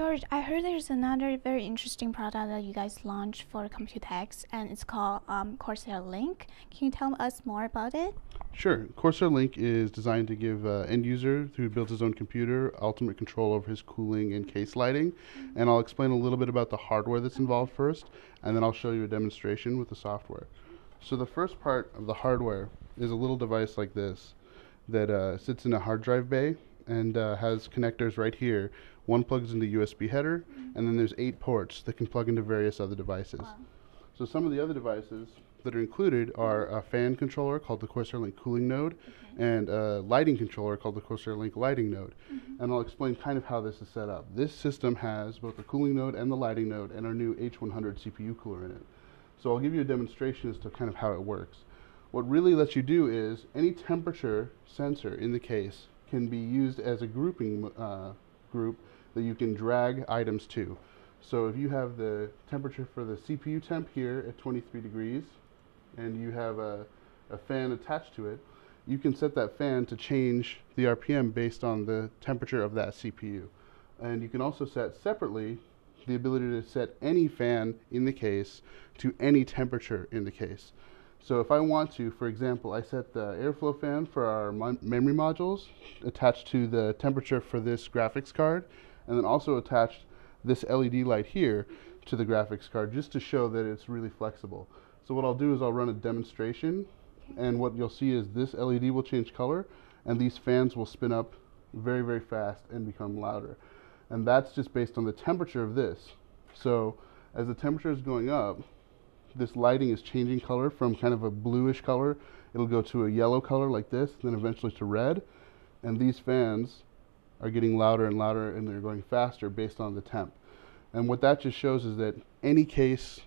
George, I heard there's another very interesting product that you guys launched for Computex, and it's called Corsair Link. Can you tell us more about it? Sure. Corsair Link is designed to give end user who builds his own computer ultimate control over his cooling and case lighting. And I'll explain a little bit about the hardware that's involved first, and then I'll show you a demonstration with the software. So the first part of the hardware is a little device like this that sits in a hard drive bay and has connectors right here. One plugs into USB header, and then there's 8 ports that can plug into various other devices. Wow. So some of the other devices that are included are a fan controller called the Corsair Link Cooling Node, and a lighting controller called the Corsair Link Lighting Node. And I'll explain kind of how this is set up. This system has both the cooling node and the lighting node and our new H100 CPU cooler in it. So I'll give you a demonstration as to kind of how it works. What really lets you do is any temperature sensor in the case can be used as a grouping group that you can drag items to. So if you have the temperature for the CPU temp here at 23 degrees and you have a fan attached to it, you can set that fan to change the RPM based on the temperature of that CPU. And you can also set separately the ability to set any fan in the case to any temperature in the case. So if I want to, for example, I set the airflow fan for our memory modules attached to the temperature for this graphics card, and then also attached this LED light here to the graphics card just to show that it's really flexible. So what I'll do is I'll run a demonstration, and what you'll see is this LED will change color, and these fans will spin up very, very fast and become louder. And that's just based on the temperature of this. So as the temperature is going up, this lighting is changing color from kind of a bluish color. It'll go to a yellow color like this, then eventually to red. And these fans are getting louder and louder, and they're going faster based on the temp. And what that just shows is that any case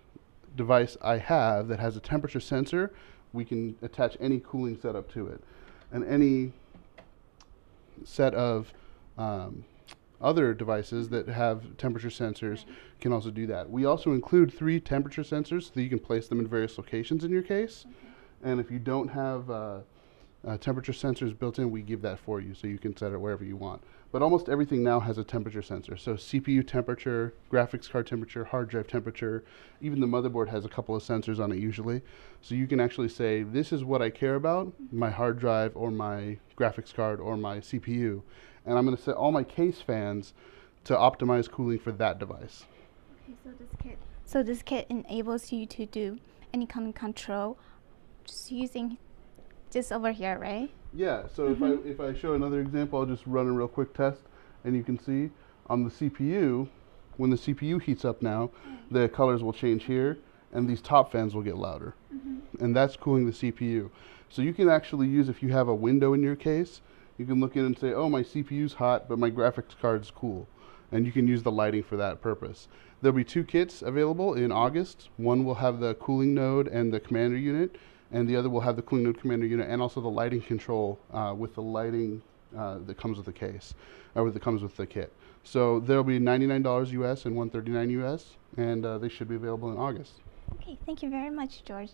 device I have that has a temperature sensor, we can attach any cooling setup to it. And any set of other devices that have temperature sensors can also do that. We also include 3 temperature sensors so that you can place them in various locations in your case. And if you don't have temperature sensors built in, we give that for you so you can set it wherever you want. But almost everything now has a temperature sensor. So CPU temperature, graphics card temperature, hard drive temperature, even the motherboard has a couple of sensors on it usually. So you can actually say, this is what I care about, my hard drive or my graphics card or my CPU. And I'm going to set all my case fans to optimize cooling for that device. Okay, so this kit enables you to do any kind of control just using this over here, right? Yeah, so if I show another example, I'll just run a real quick test, and you can see on the CPU, when the CPU heats up now, the colors will change here, and these top fans will get louder. And that's cooling the CPU. So you can actually use, if you have a window in your case, you can look in and say, oh, my CPU's hot, but my graphics card's cool. And you can use the lighting for that purpose. There'll be 2 kits available in August. One will have the cooling node and the commander unit, and the other will have the cooling node commander unit and also the lighting control with the lighting that comes with the case, or that comes with the kit. So there'll be $99 US and $139 US, and they should be available in August. Okay, thank you very much, George.